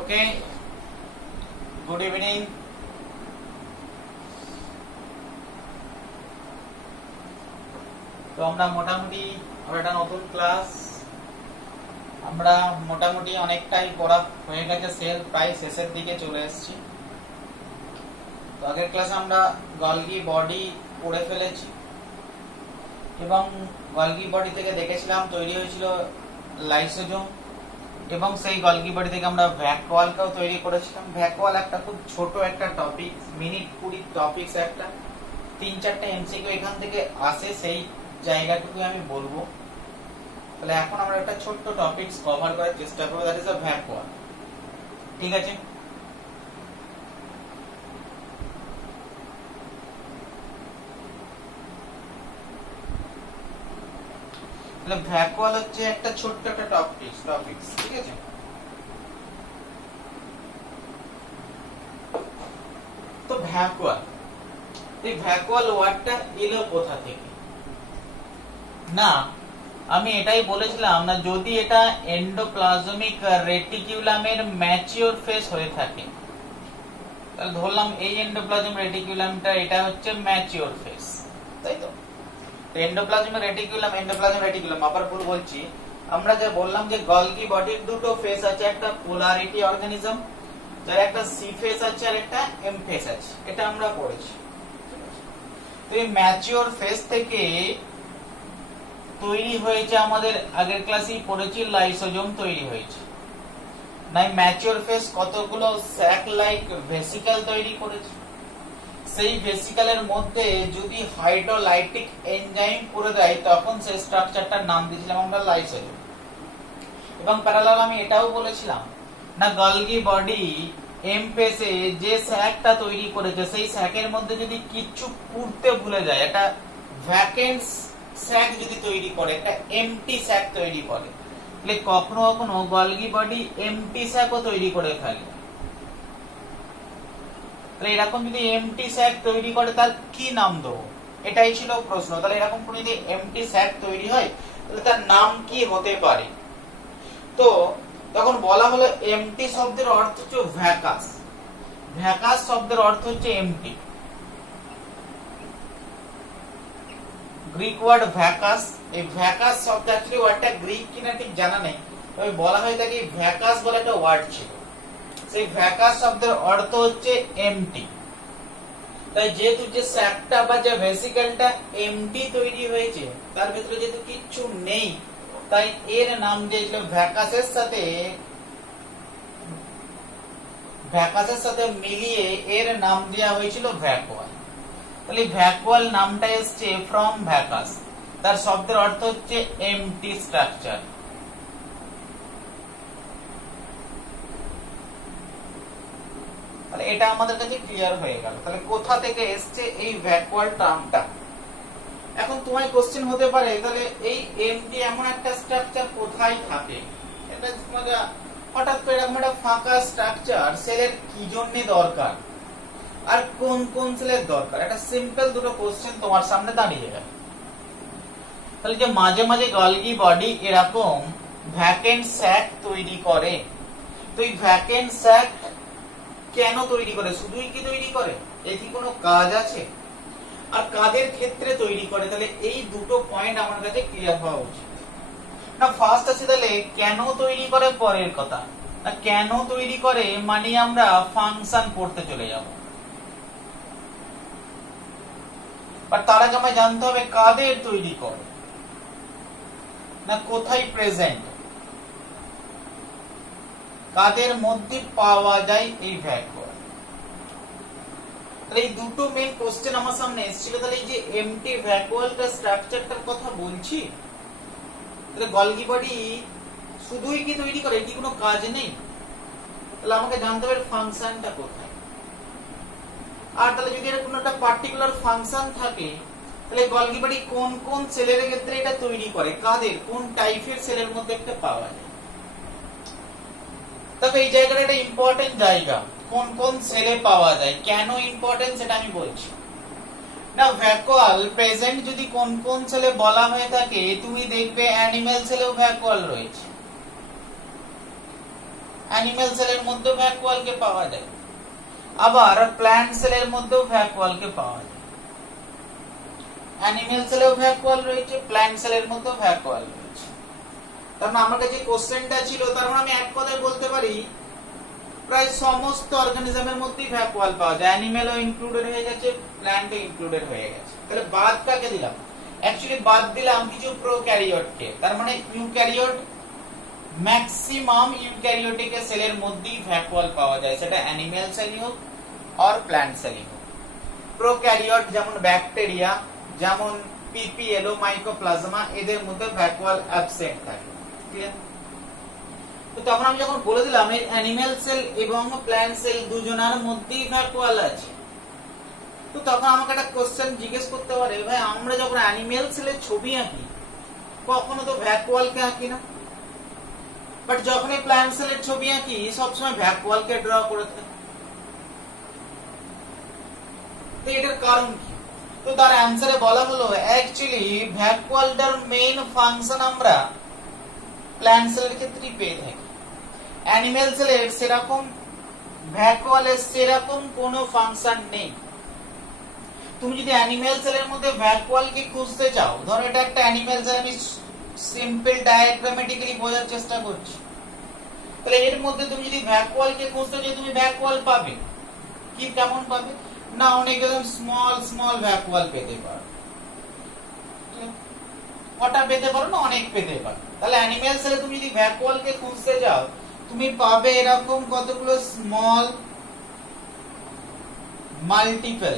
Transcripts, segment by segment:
ওকে, good evening. তো আমরা মোটামুটি একটা নতুন ক্লাস, আমরা মোটামুটি অনেকটাই পড়া হয়ে গেছে, সেল প্রায় শেষের দিকে চলে এসেছি। তো আগের ক্লাসে আমরা গলগি বডি পড়ে ফেলেছি এবং গলগি বডি থেকে দেখেছিলাম তৈরি হয়েছিল লাইসোজোম, এবং সেই গলগি বডি থেকে আমরা ভ্যাকুয়ালকেও তৈরি করেছিলাম। ভ্যাকুয়াল একটা খুব ছোট একটা টপিক, মিনিট 20 টপিকস, একটা 3-4টা এমসিকিউ এখান থেকে আসে, সেই জায়গাটুকু আমি বলবো। তাহলে এখন আমরা একটা ছোট্ট টপিকস কভার করার চেষ্টা করব, দ্যাট ইজ আ ভ্যাকুয়াল। ঠিক আছে, তাহলে ভ্যাকুয়াল হচ্ছে একটা ছোট্ট একটা টপিকস, ঠিক আছে। তো ভ্যাকুয়াল, এই ভ্যাকুয়াল ওয়ার্ডটা এলো কোথা থেকে? না, আমি এটাই বলেছিলাম না, যদি এটা এন্ডোপ্লাজমিক রেটিকুলামের ম্যাচিওর ফেজ হয়ে থাকে, তাহলে ধরলাম এই এন্ডোপ্লাজমিক রেটিকুলামটা এটা হচ্ছে ম্যাচিওর ফেজ, তাই তো। এন্ডোপ্লাজমিক রেটিকুলাম আবার ভুল বলছি, আমরা যা বললাম যে গলগি বডির দুটো ফেজ আছে, একটা পোলারিটি অর্গানিজম, যার একটা সি ফেজ আছে আর একটা এম ফেজ আছে, এটা আমরা পড়েছি। তো এই ম্যাচিওর ফেজ থেকে তৈরি হয়েছে, আমাদের আগের ক্লাসেই পড়েছি, লাইসোজোম তৈরি হয়েছে। নাই ম্যাচিওর ফেজ কতগুলো স্যাক লাইক ভেসিকল তৈরি করেছে, সেই ভেসিকলের মধ্যে যদি হাইড্রোলাইটিক এনজাইম করে দেয়, তখন সেই স্ট্রাকচারটার নাম দিয়েছিলাম আমরা লাইসোজোম। এবং প্যারালাল আমি এটাও বলেছিলাম না, গলগি বডি এম ফেজে যে স্যাকটা তৈরি করেছে, সেই স্যাকের মধ্যে যদি কিছু পুরতে ভুলে যায়, এটা ভ্যাকেন্ট স্যাক যদি তৈরি করে, একটা এমটি স্যাক তৈরি করে, তাহলে কখনো কখনো গলগি বডি এমটি স্যাকও তৈরি করে ফেলে। তাহলে এরকম যদি এমটি স্যাক তৈরি করে, তার কি নাম দেবো, এটাই ছিল প্রশ্ন। তাহলে এরকম কোন যদি এমটি স্যাক তৈরি হয়, তাহলে তার নাম কি হতে পারে? তো তখন বলা হলো এমটি শব্দের অর্থ হচ্ছে ভ্যাকাস, ভ্যাকাস শব্দের অর্থ হচ্ছে এমটি। গ্রিক ওয়ার্ড ভ্যাকাস, এই ভ্যাকাস শব্দ অ্যাকচুয়ালি ওয়ার্ডটা গ্রিক কিনা ঠিক জানা নেই, তবে বলা হয় তাকে ভ্যাকাস বলে একটা ওয়ার্ড ছিল। সেই ভ্যাকাস শব্দের অর্থ হচ্ছে এমটি। তাই যেহেতু যে স্যাকটা বা যে ভেসিকলটা এমটি তৈরি হয়েছে, তার ভিতরে যেহেতু কিচ্ছু নেই, তাই এর নাম দিয়েছিল ভ্যাকাসের সাথে মিলিয়ে এর নাম দেওয়া হয়েছিল ভ্যাকুয়াল। তাহলে ভ্যাকুয়াল নামটা এসছে ফ্রম ভ্যাকাস, তার শব্দের অর্থ হচ্ছে এমটি স্ট্রাকচার। তাহলে এটা আমাদের কাছে ক্লিয়ার হয়ে গেল। তাহলে কোথা থেকে এসছে এই ভ্যাকুয়াল টার্মটা? এখন তোমার কোশ্চেন হতে পারে, তাহলে এই এমটি এমন একটা স্ট্রাকচার কোথায় থাকে? এটা হঠাৎ করে এরকম একটা ফাঁকা স্ট্রাকচার সেলের কি জন্য দরকার, আর কোন কোন সেলের দরকার? একটা সিম্পল দুটো কোশ্চেন তোমার সামনে দাঁড়িয়ে গেল। তাহলে যে মাঝে মাঝে গলগি বডি এরকম ভ্যাকেন্ট স্যাক তৈরি করে, তো এই ভ্যাকেন্ট স্যাক কেন তৈরি করে? শুধুই কি তৈরি করে? এর কি কোনো কাজ আছে? আর কাদের ক্ষেত্রে তৈরি করে? তাহলে এই দুটো পয়েন্ট আমার কাছে ক্লিয়ার হওয়া উচিত। না, ফার্স্ট আছে তাহলে কেন তৈরি করে পরের কথা, না কেন তৈরি করে মানে আমরা ফাংশন পড়তে চলে যাব। বাট তার আগে আমায় জানতে হবে কাদের তৈরি করে, না কোথায় প্রেজেন্ট, কাদের মধ্যে পাওয়া যায় এই ভ্যাকুয়াল। তাহলে এই দুটো মেইন কোশ্চেন আমার সামনে এসেছিল। তাহলে এই যে এমটি ভ্যাকুয়ালটা স্ট্রাকচারটার কথা বলছি, তাহলে গলগি বডি শুধুই কি তৈরি করে, কি কোনো কাজ নেই? তাহলে আমাকে জানতে হবে ফাংশনটা কোথায়। আর তাহলে যদি এর কোনো একটা পার্টিকুলার ফাংশন থাকে, তাহলে গলগি বডি কোন কোন সেলের ক্ষেত্রে এটা তৈরি করে, কাদের, কোন টাইপের সেলের মধ্যে একটা পাওয়া যায়। তবে এই জায়গাটা একটা ইম্পর্টেন্ট জায়গা, কোন কোন সেলে পাওয়া যায়, কেন ইম্পর্টেন্ট সেটা আমি বলছি না। ভ্যাকুয়াল প্রেজেন্ট যদি কোন কোন সেলে বলা হয়ে থাকে, তুমি দেখবে অ্যানিমেল সেলেও ভ্যাকুয়াল রয়েছে। অ্যানিমেল সেলের মধ্যে ভ্যাকুয়াল কে পাওয়া যায়, আবার প্ল্যান্ট সেলের মধ্যেও ভ্যাকুয়াল কে পাওয়া যায়। অ্যানিমেল সেলেও ভ্যাকুয়াল রয়েছে, প্ল্যান্ট সেলের মধ্যেও ভ্যাকুয়াল রয়েছে। তার মানে আমার কাছে কোশ্চেনটা ছিল, তার মানে আমি এক কথায় বলতে পারি প্রায় সমস্ত অর্গানিজমের মধ্যেই ভ্যাকুয়াল পাওয়া যায়। অ্যানিমেলও ইনক্লুডেড হয়ে গেছে, প্ল্যান্টও ইনক্লুডেড হয়ে গেছে। তাহলে বাদ কাকে দিলাম? অ্যাকচুয়ালি বাদ দিলাম কিছু প্রোক্যারিওটকে। তার মানে ইউক্যারিওট, ম্যাক্সিমাম ইউক্যারিওটিক সেলের মধ্যেই ভ্যাকুয়াল পাওয়া যায়, সেটা অ্যানিমেল সেলই হোক আর প্ল্যান্ট সেলই হোক। প্রোক্যারিওট যেমন ব্যাকটেরিয়া, যেমন পিপিএলও, মাইকোপ্লাজমা, এদের মধ্যে ভ্যাকুয়াল অ্যাবসেন্ট থাকে। ক্লিয়ার? তো তখন আমি যখন বলে দিলাম এই অ্যানিমেল সেল এবং প্ল্যান্ট সেল দুজনের মধ্যেই ভ্যাকুয়াল আছে, তো তখন আমাকে একটা কোশ্চেন জিজ্ঞেস করতে পারে, ভাই আমরা যখন অ্যানিমেল সেলের ছবি আঁকি কখনো তো ভ্যাকুয়ালকে আঁকি না, বাট যখন এই প্ল্যান্ট সেলের ছবি আঁকি সবসময় ভ্যাকুয়ালকে ড্র করে থাকি। তো এটার কারণ কি? তো তার অ্যান্সারে বলা হলো অ্যাকচুয়ালি ভ্যাকুয়ালটার মেইন ফাংশন আমরা প্ল্যান্ট সেলের ক্ষেত্রে পেয়ে থাকি। অ্যানিমেল সেলের সেরকম ভ্যাকুয়ালের সেরকম কোনো ফাংশন নেই। তুমি যদি অ্যানিমেল সেলের মধ্যে ভ্যাকুয়ালকে খুঁজতে চাও, ধরো এটা একটা অ্যানিমেল সেল, আমি সিম্পল ডায়াগ্রামেটিক্যালি বোঝার চেষ্টা করছি, তাহলে এর মধ্যে তুমি যদি ভ্যাকুয়ালকে খুঁজতে চাও তুমি ভ্যাকুয়াল পাবে কি? কেমন পাবে না, অনেক একদম স্মল স্মল ভ্যাকুয়াল পেতে পারো। কটা পেতে পারো না, অনেক পেতে পারো। তাহলে অ্যানিমেল সেলে তুমি যদি ভ্যাকুয়ালকে খুঁজতে যাও তুমি পাবে এরকম কতগুলো স্মল মাল্টিপল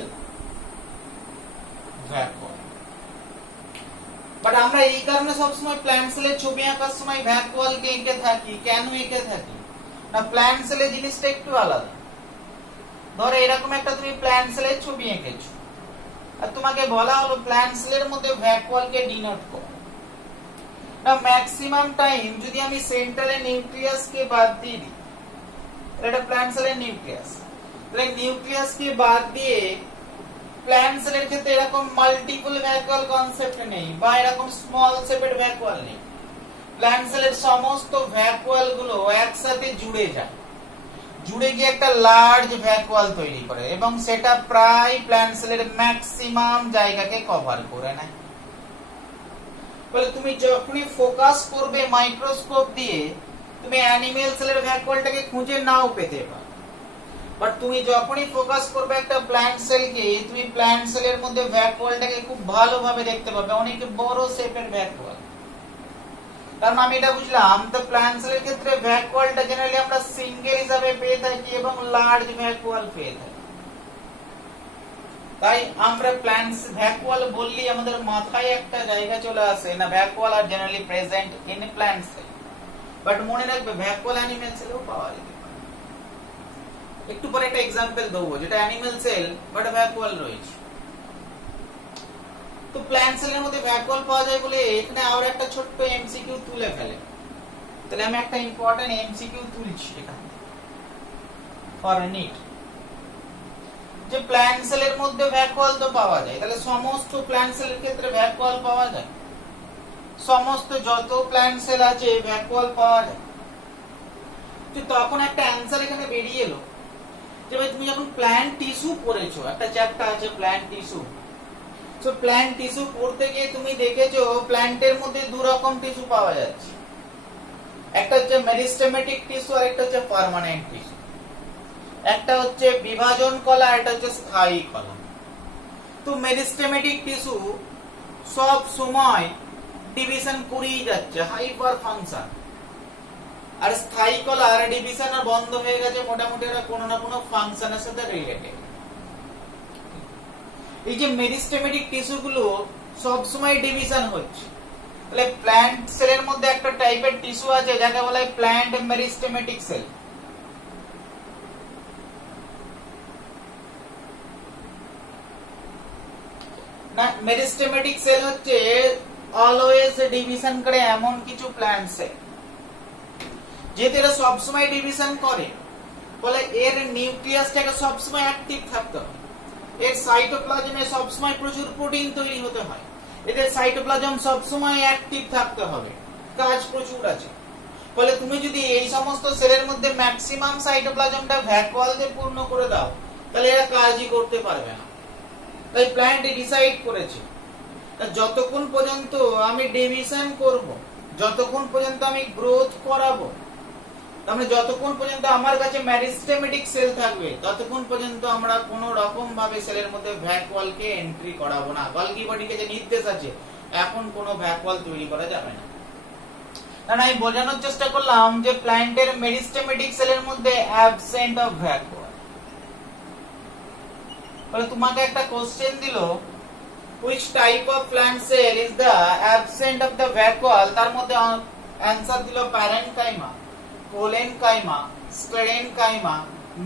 ভ্যাকুয়াল। বাট আমরা এই কারণে সবসময় প্ল্যান্ট সেলের ছবি আঁকার সময় ভ্যাকুয়ালকে এঁকে থাকি। কেন এঁকে থাকি না, প্ল্যান্ট সেলের জিনিসটা একটু আলাদা। ধরো এরকম একটা তুমি প্ল্যান্ট সেলের ছবি এঁকেছো, আর তোমাকে বলা হলো প্ল্যান্ট সেলের মধ্যে ভ্যাকুয়ালকে ডিনোট করো। না ম্যাক্সিমাম টাইম যদি আমি সেন্ট্রালের নিউক্লিয়াসকে বাদ দিয়ে দিই, এটা প্ল্যান্ট সেলের নিউক্লিয়াস, তাহলে নিউক্লিয়াসকে বাদ দিয়ে প্ল্যান্ট সেলের ক্ষেত্রে এরকম মাল্টিপল ভ্যাকুয়াল কনসেপ্ট নেই, বা এরকম স্মল শেপেড ভ্যাকুয়াল নেই। প্ল্যান্ট সেলের সমস্ত ভ্যাকুয়াল গুলো একসাথে জুড়ে যায়, জুড়ে গিয়ে একটা লার্জ ভ্যাকুয়াল তৈরি করে, এবং সেটা প্রায় প্ল্যান্ট সেলের ম্যাক্সিমাম জায়গাকে কভার করে নেয়। বলে তুমি যখনই ফোকাস করবে মাইক্রোস্কোপ দিয়ে, তুমি অ্যানিমেল সেলের ভ্যাকুয়ালটাকে খুঁজে নাও পেতে পারো, বাট তুমি যখনই ফোকাস করবে একটা প্ল্যান্ট সেলকে, তুমি প্ল্যান্ট সেলের মধ্যে ভ্যাকুয়ালটাকে খুব ভালোভাবে দেখতে পাবে, অনেক বড় শেপের ভ্যাকুয়াল। তার মানে আমি এটা বুঝলাম, তো প্ল্যান্ট সেলের ক্ষেত্রে ভ্যাকুয়ালটা জেনারেলি আমরা সিঙ্গেল হিসাবে পেয়ে থাকি এবং লার্জ ভ্যাকুয়াল পেয়ে থাকি। তাই আমরা প্ল্যান্টস ভ্যাকুয়াল বললেই আমাদের মাথায় একটা জায়গা চলে আসে না, vacuole are generally present in plant cell. But মনে রাখবে ভ্যাকুয়াল অ্যানিমেল সেলেও পাওয়া যেতে পারে। একটু পরে একটা এক্সাম্পল দেবো যেটা অ্যানিমেল সেল বাট ভ্যাকুয়াল রয়েছে। তো প্ল্যান্ট সেলের মধ্যে ভ্যাকুয়াল পাওয়া যায় বলে এখানে আবার একটা ছোট্ট এমসিকিউ তুলে ফেলে। তাহলে আমি একটা ইম্পর্টেন্ট এমসিকিউ তুলছি এখানে ফর নিট, যে প্ল্যান্ট সেলের মধ্যে ভ্যাকুয়াল তো পাওয়া যায়, তাহলে সমস্ত প্ল্যান্ট সেলের ক্ষেত্রে ভ্যাকুয়াল পাওয়া যায়? সমস্ত যত প্ল্যান্ট সেল আছে ভ্যাকুয়াল পাওয়া যায়। তো তখন একটা অ্যান্সার এখানে বেরিয়ে এলো যে ভাই তুমি যখন প্ল্যান্ট টিস্যু পড়েছো, একটা চ্যাপ্টার আছে প্ল্যান্ট টিস্যু, তো প্ল্যান্ট টিস্যু পড়তে গিয়ে তুমি দেখেছো প্ল্যান্টের মধ্যে দু রকম টিস্যু পাওয়া যাচ্ছে, একটা হচ্ছে মেরিস্টেমেটিক টিস্যু আর একটা হচ্ছে পার্মানেন্ট টিস্যু। একটা হচ্ছে বিভাজন কলা, এটা হচ্ছে স্থায়ী কলা। তো মেরিস্টেমেটিক টিস্যু সব সময় ডিভিশন করেই যাচ্ছে, হাইপার ফাংশন, আর স্থায়ী কলার ডিভিশন আর বন্ধ হয়ে গেছে, মোটামুটি এরা কোনো না কোনো ফাংশনের সাথে রিলেটেড। এই যে মেরিস্টেমেটিক টিস্যু গুলো সব সময় ডিভিশন হচ্ছে, তাহলে প্ল্যান্ট সেলের মধ্যে একটা টাইপের টিস্যু আছে যাকে বলা হয় প্ল্যান্ট মেরিস্টেমেটিক সেল। না মেরিস্টেমেটিক সেল হচ্ছে অলওয়েজ ডিভিশন করে এমন কিছু প্ল্যান্ট সেল, যেহেতু এরা সবসময় ডিভিশন করে বলে এর নিউক্লিয়াসটাকে সবসময় অ্যাক্টিভ থাকতে হবে, এর সাইটোপ্লাজমে সবসময় প্রচুর প্রোটিন তৈরি হতে হয়, এদের সাইটোপ্লাজম সবসময় অ্যাক্টিভ থাকতে হবে, কাজ প্রচুর আছে। ফলে তুমি যদি এই সমস্ত সেলের মধ্যে ম্যাক্সিমাম সাইটোপ্লাজমটা ভ্যাকুয়াল দিয়ে পূর্ণ করে দাও, তাহলে এরা কাজই করতে পারবে না। তাই প্ল্যান্ট ডিসাইড করেছে যতক্ষণ পর্যন্ত আমি ডিভিশন করব, যতক্ষণ পর্যন্ত আমি গ্রোথ করাবো, তাহলে যতক্ষণ পর্যন্ত আমার কাছে মেরিস্টেমেটিক সেল থাকবে, ততক্ষণ পর্যন্ত আমরা কোন রকম ভাবে সেলের মধ্যে ভ্যাকুয়ালকে এন্ট্রি করাবো না। গলগি বডিকে যে নির্দেশ আছে, এখন কোনো ভ্যাকুয়াল তৈরি করা যাবে না। কারণ আমি বোঝানোর চেষ্টা করলাম যে প্ল্যান্টের মেরিস্টেমেটিক সেলের মধ্যে অ্যাবসেন্ট অফ ভ্যাকুয়াল। তাহলে তোমাকে একটা কোশ্চেন দিল, which type of plant cell is the absent of the vacuole, তার মধ্যে অ্যানসার দিল parenchyma, collenchyma, sclerenchyma,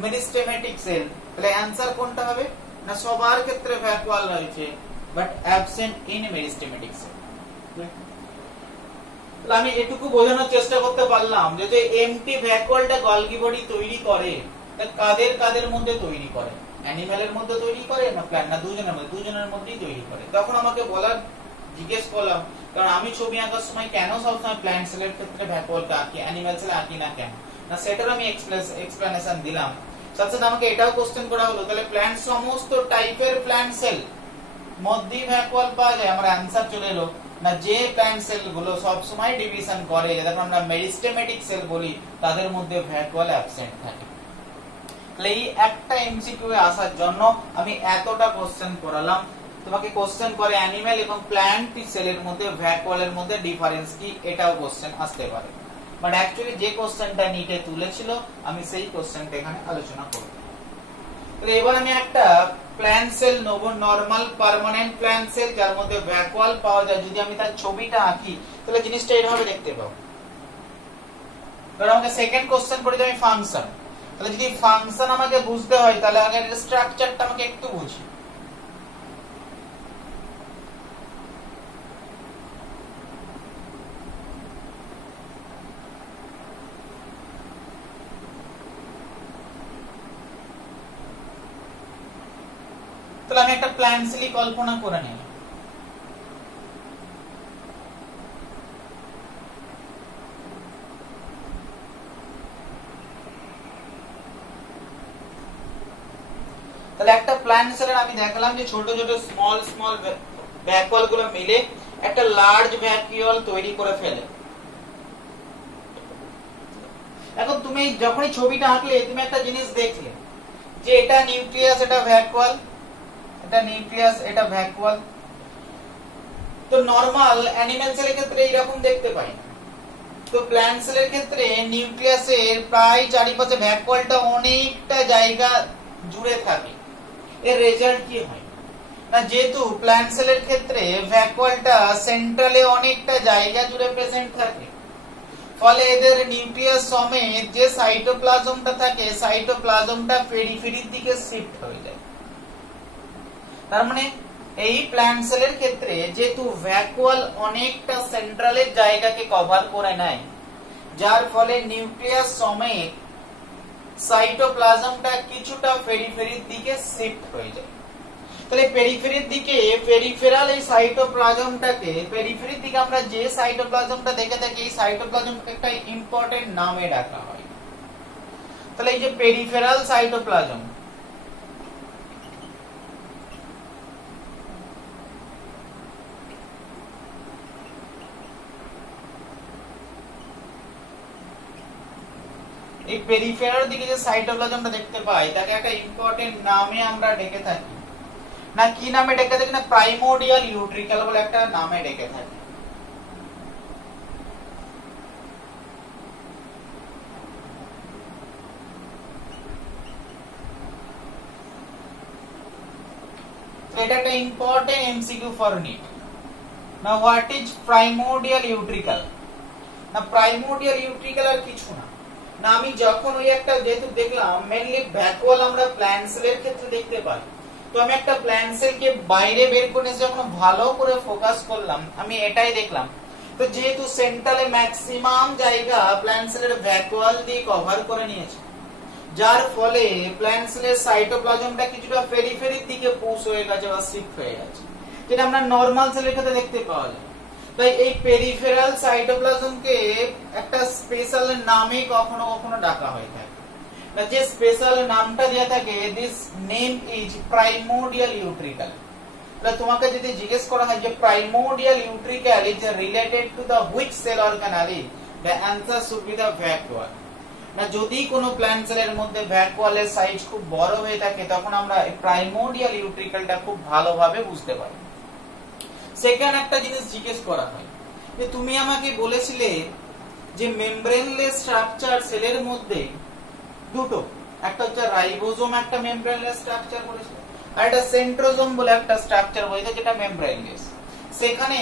meristematic cell. তাহলে অ্যানসার কোনটা হবে না, সবার ক্ষেত্রে ভ্যাকুয়াল রয়েছে but absent in meristematic cell. তাহলে আমি এটুকু বোঝানোর চেষ্টা করতে পারলাম যে এমটি ভ্যাকুয়ালটা গলগি বডি তৈরি করে, কাদের কাদের মধ্যে তৈরি করে, অ্যানিমেলের মধ্যে তৈরি করে না প্ল্যান্ট, না দুজনের মধ্যেই তৈরি করে। তখন আমাকে জিজ্ঞেস করলাম, কারণ আমি ছবি আঁকার সময় কেন সবসময় প্ল্যান্ট সেলের ক্ষেত্রে ভ্যাকুয়ালটা আঁকি, অ্যানিমেল সেলে আঁকি না কেন, না সেটার আমি এক্সপ্লেনেশন দিলাম। সাথে সাথে আমাকে এটাও কোশ্চেন করা হলো, তাহলে প্ল্যান্ট সমস্ত টাইপের প্ল্যান্ট সেল মধ্যেই ভ্যাকুয়াল পাওয়া যায়। আমার অ্যানসার চলে এলো না, যে প্ল্যান্ট সেল গুলো সব সময় ডিভিশন করে, যাদেরকে আমরা মেরিস্টেমেটিক সেল বলি, তাদের মধ্যে ভ্যাকুয়াল অ্যাবসেন্ট থাকে। এই একটা এমসিকিউ এ আসার জন্য আমি এতটা কোশ্চেন করালাম। তোমাকে কোশ্চেন করে অ্যানিমেল এবং প্ল্যান্ট সেলের মধ্যে ভ্যাকুয়ালের মধ্যে ডিফারেন্স কি, এটাও কোশ্চেন আসতে পারে। বাট অ্যাকচুয়ালি যে কোশ্চেনটা নিটে তুলেছিল, আমি সেই কোশ্চেনটা এখানে আলোচনা করব। তাহলে এবার আমি একটা প্ল্যান্ট সেল নেব, নরমাল পার্মানেন্ট প্ল্যান্ট সেল, যার মধ্যে ভ্যাকুয়াল পাওয়া যায়। যদি আমি তার ছবিটা আঁকি, তাহলে জিনিসটা এভাবে দেখতে পাবো। এবার আমাকে সেকেন্ড কোশ্চেন করে আমি ফাংশন। তাহলে যদি ফাংশন আমাকে বুঝতে হয়, তাহলে আগে স্ট্রাকচারটা আমাকে একটু বুঝি। তাহলে আমি একটা প্ল্যান্ট সেলই কল্পনা করে নিই। তাহলে একটা প্ল্যান্ট সেলের আমি দেখলাম যে ছোট ছোট স্মল ভ্যাকুয়াল গুলো মিলে একটা লার্জ ভ্যাকুয়াল তৈরি করে ফেলে। এখন তুমি যখনই ছবিটা আঁকলে, তুমি একটা জিনিস দেখলে যে এটা নিউক্লিয়াস, এটা ভ্যাকুয়াল, এটা নিউক্লিয়াস, এটা ভ্যাকুয়াল। তো নরমাল অ্যানিমেল সেলের ক্ষেত্রে এইরকম দেখতে পাই না। তো প্ল্যান্ট সেলের ক্ষেত্রে নিউক্লিয়াসের প্রায় চারিপাশে ভ্যাকুয়ালটা অনেকটা জায়গা জুড়ে থাকে। এর রেজাল্ট কি হয় না, যেহেতু প্ল্যান্ট সেলের ক্ষেত্রে ভ্যাকুয়ালটা সেন্ট্রালে অনেকটা জায়গা জুড়ে প্রেজেন্ট থাকে, ফলে এদের নিউক্লিয়াস সমেত যে সাইটোপ্লাজমটা থাকে, সাইটোপ্লাজমটা পেরিফেরির দিকে শিফট হয়ে যায়। তার মানে এই প্ল্যান্ট সেলের ক্ষেত্রে যেহেতু ভ্যাকুয়াল অনেকটা সেন্ট্রালের জায়গাকে কভার করে নেয়, যার ফলে নিউক্লিয়াস সমেত সাইটোপ্লাজমটা কিছুটা পেরিফেরির দিকে শিফট হয়ে যায়। তাহলে পেরিফেরির দিকে, পেরিফেরাল এই সাইটোপ্লাজমটাকে, পেরিফেরির দিকে আমরা যে সাইটোপ্লাজমটা দেখে থাকি, এই সাইটোপ্লাজমকে একটা ইম্পর্টেন্ট নামে ডাকা হয়। তাহলে এই যে পেরিফেরাল সাইটোপ্লাজম, এই পেরিফেরাল দিকে যে সাইটোপ্লাজমটা দেখতে পাই, তাকে একটা ইম্পর্টেন্ট নামে আমরা ডেকে থাকি। না কি নামে ডেকে থাকি না, প্রাইমোর্ডিয়াল ইউট্রিকাল বলে একটা নামে ডেকে থাকি। এটা একটা ইম্পর্টেন্ট এমসিকিউ ফর নিট। না হোয়াট ইজ প্রাইমোর্ডিয়াল ইউট্রিকাল? না প্রাইমোর্ডিয়াল ইউট্রিকাল আর কিছু না। না আমি যখন ওই একটা, যেহেতু দেখলাম মেইনলি ভ্যাকুয়াল আমরা প্ল্যান্ট সেলের ক্ষেত্রে দেখতে পাই, তো আমি একটা প্ল্যান্ট সেলকে বাইরে বের করে যখন ভালো করে ফোকাস করলাম, আমি এটাই দেখলাম। তো যেহেতু সেন্ট্রালে ম্যাক্সিমাম জায়গা প্ল্যান্ট সেলের ভ্যাকুয়াল দিয়ে কভার করে নিয়েছে, যার ফলে প্ল্যান্ট সেলের সাইটোপ্লাজমটা কিছুটা পেরিফেরির দিকে পুশ হয়ে গেছে বা শিফট হয়ে গেছে, যেটা আমরা নরমাল সেলের ক্ষেত্রে দেখতে পাওয়া যায়। তাই এই পেরিফেরাল সাইটোপ্লাজমকে একটা স্পেশাল নামে কখনো কখনো ডাকা হয়ে থাকে। যে স্পেশাল নামটা দেয়া থাকে, this name is primordial utricle. তোমাকে যদি জিজ্ঞেস করা হয় যে primordial utricle is related to the which cell organelle, the answer should be the vacuole. না, যদি কোনো প্ল্যান্ট সেলের মধ্যে ভ্যাকুয়ালের সাইজ খুব বড় হয়ে থাকে তখন আমরা প্রাইমোর্ডিয়াল ইউট্রিকালটা খুব ভালোভাবে বুঝতে পারি। সেকেন্ড একটা জিনিস জিজ্ঞেস করা হয় যে তুমি আমাকে বলেছিলে যে মেমব্রেনলেস স্ট্রাকচার সেলের মধ্যে দুটো, একটা হচ্ছে রাইবোজোম, একটা মেমব্রেনলেস স্ট্রাকচার বলেছে, আর একটা সেন্ট্রোজোম বলে একটা স্ট্রাকচার বলেছে যেটা মেমব্রেনলেস। সেখানে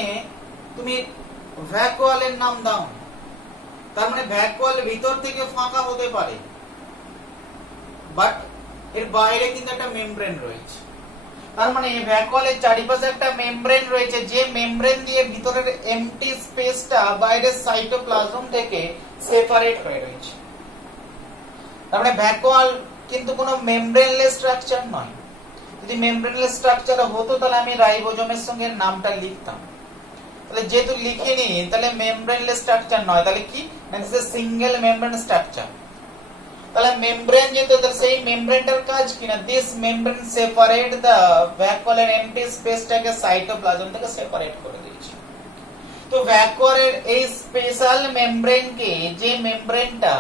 তুমি ভ্যাকুয়ালের নাম দাও, তার মানে ভ্যাকুয়াল ভিতর থেকে ফাঁকা হতে পারে, বাট এর বাইরে কিন্তু একটা মেমব্রেন রয়েছে। তার মানে ভ্যাকুয়ালের চারিপাশে একটা মেমব্রেন রয়েছে, যে মেমব্রেন দিয়ে ভিতরের এমটি স্পেসটা বাইরের সাইটোপ্লাজম থেকে সেপারেট হয়ে রয়েছে। তার মানে ভ্যাকুয়াল কিন্তু কোনো মেমব্রেনলেস স্ট্রাকচার নয়। যদি মেমব্রেনলেস স্ট্রাকচার হতো তাহলে আমি রাইবোজোমের সঙ্গে নামটা লিখতাম। তাহলে যেহেতু লিখিনি তাহলে মেমব্রেনলেস স্ট্রাকচার নয়, তাহলে কি, this is single membrane structure. তাহলে মেমব্রেন যেহেতু, তাহলে সেই মেমব্রেনটার কাজ কি না, দিস মেমব্রেন সেপারেট দ্য ভ্যাকুয়ালের এমটি স্পেসটাকে সাইটোপ্লাজম থেকে সেপারেট করে দিয়েছে। তো ভ্যাকুয়ালের এই স্পেশাল মেমব্রেনকে, যে মেমব্রেনটা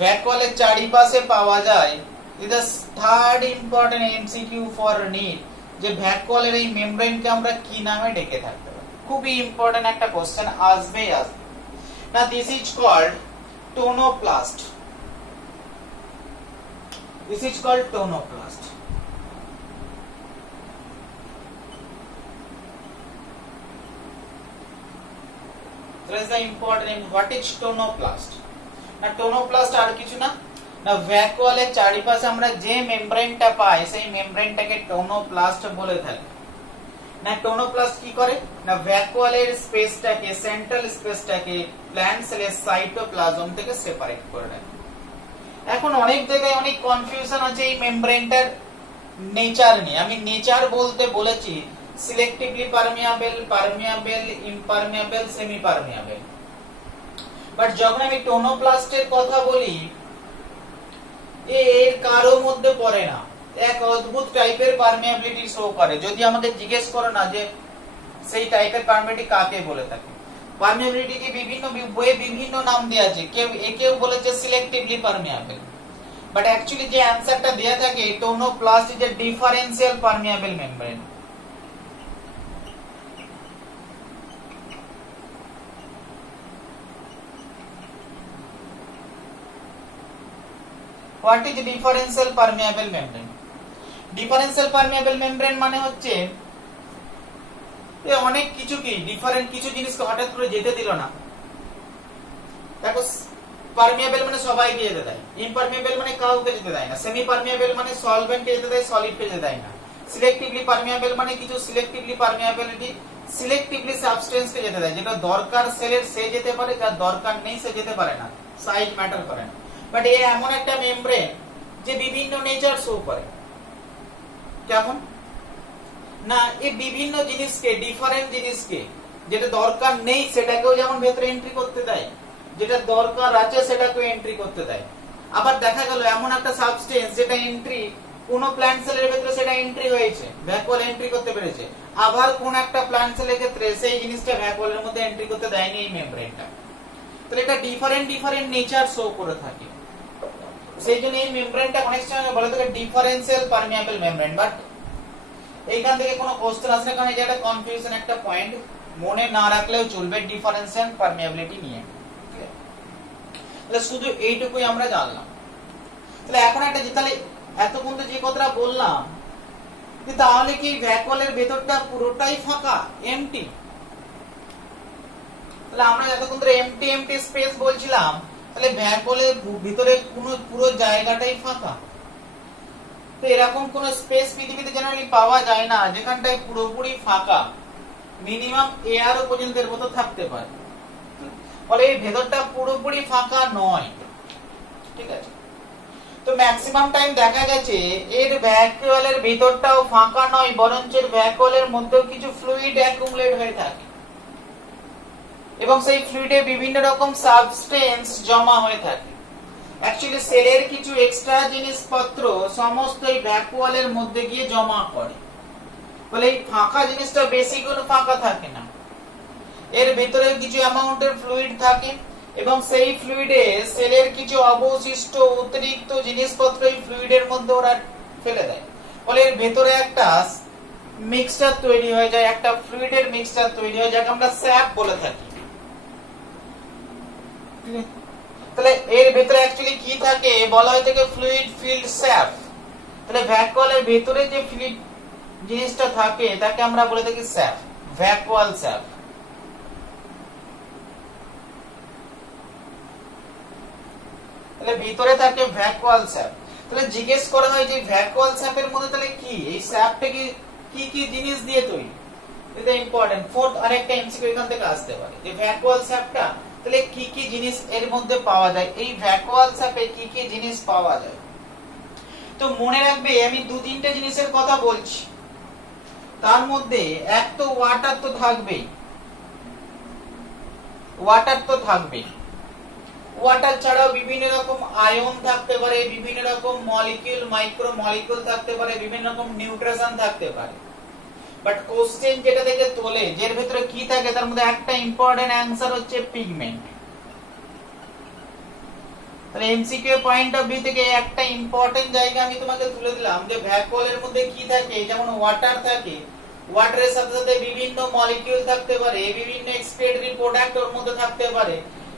ভ্যাকুয়ালের চারিপাশে পাওয়া যায়, is the third important MCQ for NEET, যে ভ্যাকুয়ালের এই মেমব্রেনকে আমরা কি নামে ডেকে থাকতে পারি। খুবই ইম্পর্টেন্ট একটা কোশ্চেন আসবেই আসবে। না, this is called tonoplast. This is called tonoplast. That is the important. What is tonoplast? না, টোনোপ্লাস্ট আর কিছু না, ভ্যাকুয়ালের চারিপাশে আমরা যে মেমব্রেনটা পাই সেই মেমব্রেনটাকে টোনোপ্লাস্ট বলে থাকি। না, টোনোপ্লাস্ট কি করে না, ভ্যাকুয়ালের স্পেসটাকে, সেন্ট্রাল স্পেসটাকে প্ল্যান্ট সেলের সাইটোপ্লাজম থেকে সেপারেট করে রাখে। এখন অনেক জায়গায় অনেক কনফিউশন আছে এই মেমব্রেনটার নেচার নিয়ে। আমি নেচার বলতে বলেছি selectively permeable, permeable, impermeable, semi permeable. But যখন আমি টোনোপ্লাস্টের কথা বলি এর কারো মধ্যে পড়ে না, এক অদ্ভুত টাইপের পারমিয়াবিলিটি শো করে। যদি আমাকে জিজ্ঞেস করো না যে সেই টাইপের পারমিয়াবিলিটি কাকে বলে থাকে, পারমিয়াবিলিটিকে বিভিন্ন বইয়ে বিভিন্ন নাম দেয়া আছে। কেউ বলেছে সিলেক্টিভলি পারমিয়াবল, বাট অ্যাকচুয়ালি যে অ্যানসারটা দেয়া থাকে tonoplast is a differential permeable membrane. What is differential permeable membrane? Differential permeable membrane মানে হচ্ছে অনেক কিছু কি ডিফারেন্ট কিছু জিনিসকে হঠাৎ করে যেতে দিল না। দেখো, পারমিয়াবল মানে সবাইকে যেতে দেয়, ইমপারমিয়াবল মানে কাউকে যেতে দেয় না, সেমি পারমিয়াবল মানে সলভেন্টকে যেতে দেয়, সলিডকে যেতে দেয় না। সিলেক্টিভলি পারমিয়াবল মানে কিছু সিলেক্টিভলি পারমিয়াবিলিটি সিলেক্টিভলি সাবস্টেন্সকে যেতে দেয়, যেটা দরকার সেলের সে যেতে পারে, যার দরকার নেই সে যেতে পারে না, সাইজ ম্যাটার করে না। বাট এই এমন একটা মেমব্রেন যে বিভিন্ন নেচার শো করে। কেমন না, এই বিভিন্ন জিনিসকে, ডিফারেন্ট জিনিসকে, যেটা দরকার নেই সেটাকেও যেমন ভেতরে এন্ট্রি করতে দেয়, যেটা দরকার আছে সেটাকেও এন্ট্রি করতে দেয়। আবার দেখা গেল এমন একটা সাবস্টেন্স যেটা এন্ট্রি কোন প্ল্যান্ট সেলের ভেতরে সেটা এন্ট্রি হয়েছে, ভ্যাকুয়াল এন্ট্রি করতে পেরেছে, আবার কোন একটা প্ল্যান্ট সেলের ক্ষেত্রে সেই জিনিসটা ভ্যাকুয়ালের মধ্যে এন্ট্রি করতে দেয়নি এই মেমব্রেনটা। তাহলে এটা ডিফারেন্ট নেচার শো করে থাকে। সেই জন্য এই মেমব্রেনটা অনেক সময় বলে থাকে ডিফারেন্সিয়াল পারমিয়াবল মেমব্রেন। বাট এইখান থেকে কোনো কোশ্চেন আসে না, কারণ এটা একটা কনফিউশন একটা পয়েন্ট, মনে না রাখলেও চলবে ডিফারেন্সিয়াল পারমিয়াবিলিটি নিয়ে। তাহলে শুধু এইটুকুই আমরা জানলাম। তাহলে এখন একটা, তাহলে এতক্ষণ তো যে কথাটা বললাম, তাহলে কি ভ্যাকুয়ালের ভেতরটা পুরোটাই ফাঁকা, এমটি? তাহলে আমরা এতক্ষণ ধরে এমটি স্পেস বলছিলাম, তাহলে ভ্যাকুয়ালের ভিতরে পুরো জায়গাটাই ফাঁকা। তো এরকম কোন স্পেস পৃথিবীতে জেনারেলি পাওয়া যায় না যেখানটায় পুরোপুরি ফাঁকা, মিনিমাম এয়ারও পর্যন্ত এর মতো থাকতে পারে। ফলে এই ভেতরটা পুরোপুরি ফাঁকা নয়, ঠিক আছে? তো ম্যাক্সিমাম টাইম দেখা গেছে এর ভ্যাকুয়ালের ভেতরটাও ফাঁকা নয়, বরঞ্চ এর ভ্যাকুয়ালের মধ্যেও কিছু ফ্লুইড অ্যাকুমুলেট হয়ে থাকে। এবং সেই ফ্লুইডে বিভিন্ন রকম সাবস্টেন্স জমা হয়ে থাকে। অ্যাকচুয়ালি সেলের কিছু এক্সট্রা জিনিসপত্র সমস্ত এই ভ্যাকুয়ালের মধ্যে গিয়ে জমা করে, বলে এই ফাঁকা জিনিসটা বেশি কোনো ফাঁকা থাকে না, এর ভিতরে কিছু অ্যামাউন্টের ফ্লুইড থাকে এবং সেই ফ্লুইডে সেলের কিছু অবশিষ্ট অতিরিক্ত জিনিসপত্র এই ফ্লুইডের মধ্যে ওরা ফেলে দেয়, ফলে এর ভেতরে একটা মিক্সচার তৈরি হয়ে যায়, একটা ফ্লুইডের মিক্সচার তৈরি হয় যাকে আমরা স্যাপ বলে থাকি। তাহলে এর ভেতরে অ্যাকচুয়ালি কি থাকে বলা হয় থাকে ফ্লুইড ফিল্ড স্যাপ। তাহলে ভ্যাকুয়ালের ভেতরে যে ফ্লুইড জিনিসটা থাকে তাকে আমরা বলে থাকি স্যাপ, ভ্যাকুয়াল স্যাপ। তাহলে ভিতরে থাকে ভ্যাকুয়াল স্যাপ। তাহলে জিজ্ঞেস করা হয় যে ভ্যাকুয়াল স্যাপের মধ্যে তাহলে কি, এই স্যাপটা কি কি জিনিস দিয়ে তৈরি, এটা ইম্পর্টেন্ট। ফোর্থ আরেকটা এমসিকিউ এখান থেকে আসতে পারে যে ভ্যাকুয়াল স্যাপটা তাহলে কি কি জিনিস এর মধ্যে পাওয়া যায়, এই ভ্যাকুয়াল স্যাপে কি কি জিনিস পাওয়া যায়। তো মনে রাখবে আমি দু তিনটে জিনিসের কথা বলছি, তার মধ্যে এক তো ওয়াটার তো থাকবেই, ওয়াটার তো থাকবেই, ওয়াটার ছাড়াও বিভিন্ন রকম আয়ন থাকতে পারে, বিভিন্ন রকম মলিকিউল মাইক্রো মলিকিউল থাকতে পারে, বিভিন্ন রকম নিউট্রিশন থাকতে পারে। বাট কোশ্চেন যেটা থেকে তোলে যের ভিতরে কি থাকে তার মধ্যে একটা ইম্পর্টেন্ট অ্যানসার হচ্ছে পিগমেন্ট। তাহলে এমসিকিউ পয়েন্ট অফ ভিউ থেকে একটা ইম্পর্টেন্ট জায়গা আমি তোমাকে তুলে দিলাম যে ভ্যাকুয়ালের মধ্যে কি থাকে, যেমন ওয়াটার থাকে, ওয়াটারের সাথে সাথে বিভিন্ন মলিকিউল থাকতে পারে, বিভিন্ন এক্সক্রিটরি প্রোডাক্ট ওর মধ্যে থাকতে পারে,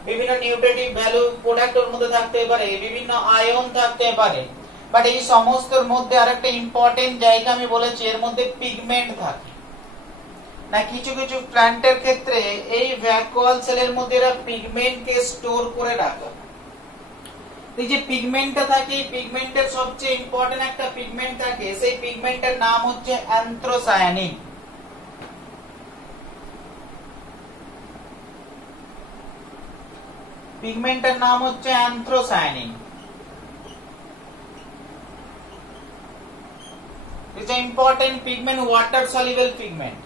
বিভিন্ন নিউট্রিটিভ ভ্যালু প্রোডাক্ট ওর মধ্যে থাকতে পারে, বিভিন্ন আয়ন থাকতে পারে। বাট এই সমস্তর মধ্যে আরেকটা ইম্পর্টেন্ট জায়গা আমি বলেছি এর মধ্যে পিগমেন্ট থাকে না। কিছু কিছু প্ল্যান্টের ক্ষেত্রে এই ভ্যাকুয়াল সেলের মধ্যে এরা পিগমেন্টকে স্টোর করে রাখে। এই যে পিগমেন্টটা থাকে, এই পিগমেন্টের সবচেয়ে ইম্পর্টেন্ট একটা পিগমেন্ট থাকে, সেই পিগমেন্টের নাম হচ্ছে অ্যান্থ্রোসায়ানিন। পিগমেন্টের নাম হচ্ছে অ্যান্থ্রোসায়ানিন। It's an important pigment, water soluble pigment.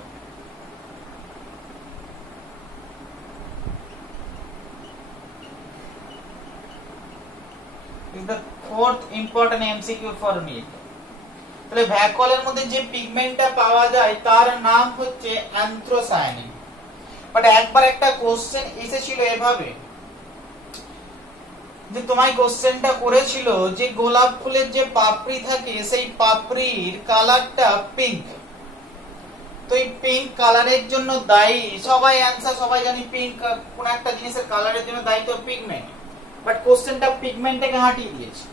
Is the fourth important MCQ for me. তাহলে ভ্যাকুয়ালের মধ্যে যে পিগমেন্টটা পাওয়া যায় তার নাম হচ্ছে অ্যান্থ্রোসায়ানিন। বাট একবার একটা কোশ্চেন এসেছিল এভাবে যে তোমায় কোশ্চেনটা করেছিল যে গোলাপ ফুলের যে পাপড়ি থাকে সেই পাপড়ির কালারটা পিঙ্ক, তো এই পিঙ্ক কালারের জন্য দায়ী সবাই অ্যানসার সবাই জানি পিঙ্ক কোন একটা জিনিসের কালারের জন্য দায়ী তো পিগমেন্ট। বাট কোশ্চেনটা পিগমেন্টটাকে হাঁটিয়ে দিয়েছে,